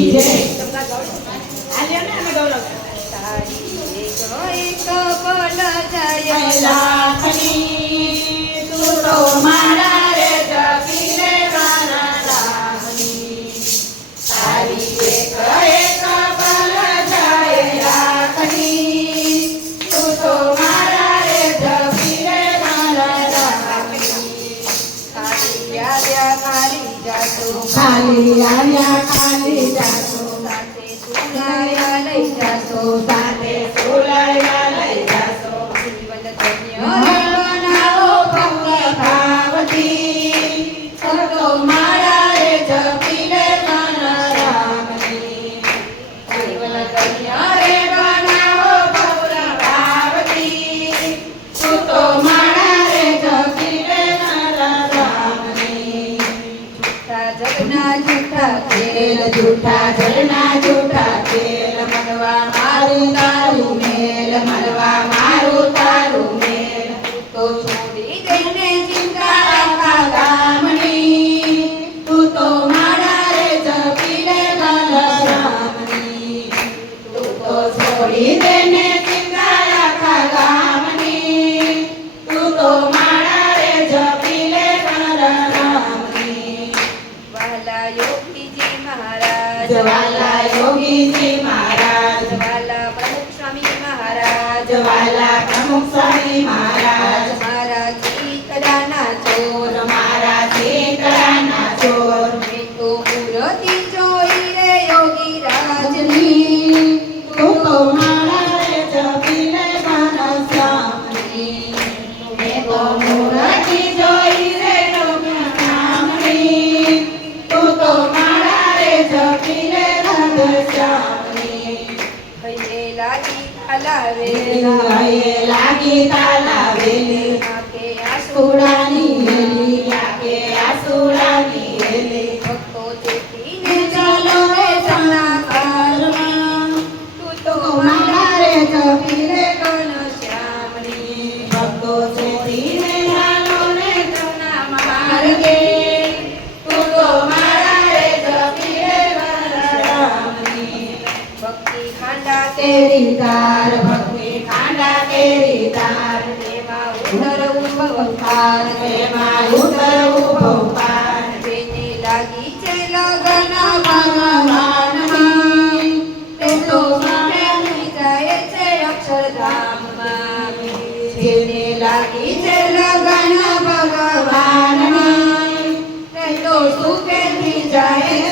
કી જય તારી લાખની તું તો મારા રે જપી રે મારા રામની તારી એક એક પલ જાય લાખની તું તો મારા રે જપી રે મારા રામની ખાલી આવ્યા ખાલી જાતો ખાલી આવ્યા ખાલી જાતો સાથે સુનાયા લઈ જાતો સાથે જગના જૂઠા ખેલ જૂઠા જલના જૂઠા ખેલ મનવા મારું તારું મેલ મનવા મારું તારું મેલ તો છોડી દઈને ચિંતા ગામની તું તો મારા રે જપી લે મારા રામની તું તો છોડી દેને જવાલા યોગીજી મહારાજ. જવાલા પ્રમુખ સ્વામી મહારાજ. જવાલા પ્રમુખ સ્વામી મહારાજ. લાગી હલાવે ગાયે લાગી તાલાવેલી આકે ખાંડા તેરી ભક્તિ ખાંડા તેરી તાર તેમાં ઉતરવું ભવકાર તેમાં ઉતરવું ભવપાર તેને લાગી છે લગન ભગવાનમાં. તે તો મારે જાય છે અક્ષરધામમાં. જેને લાગી છે લગન ભગવાનની તે તો સુખેથી જાય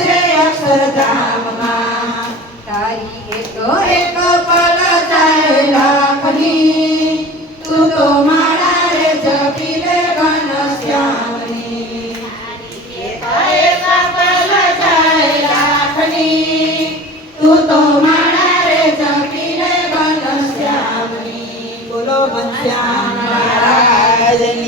શ્યામ મહારાજની